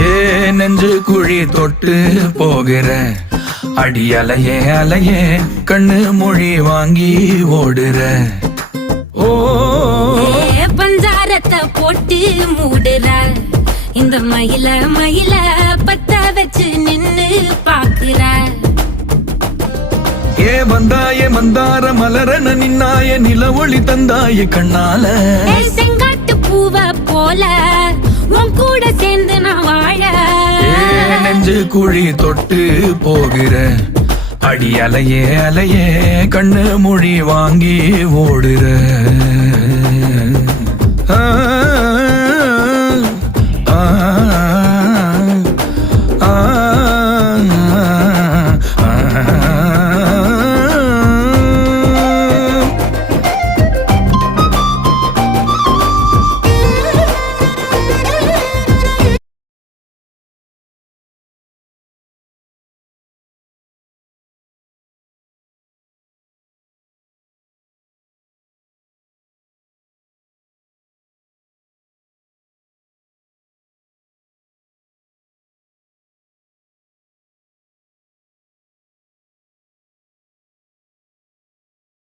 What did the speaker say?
ஏ நெஞ்சு குழி தொட்டு போகிற அடி அலையே அலையே கண்ணு மொழி வாங்கி ஓடுற. ஓ பஞ்சாரத்தை போட்டு மூடுற இந்த மயில மயில பத்த வச்சு நின்னு பாக்குற. ஏ வந்தாய மந்தார மலரன நின்னாய நில ஒளி தந்தாய கண்ணால. செங்காட்டு பூவ போல உன் கூட சேர்ந்து நான் வாழ. நெஞ்சு குழி தொட்டு போகிற அடி அலையே அலையே கண்ணு மொழி வாங்கி ஓடுற. ஆ ஆ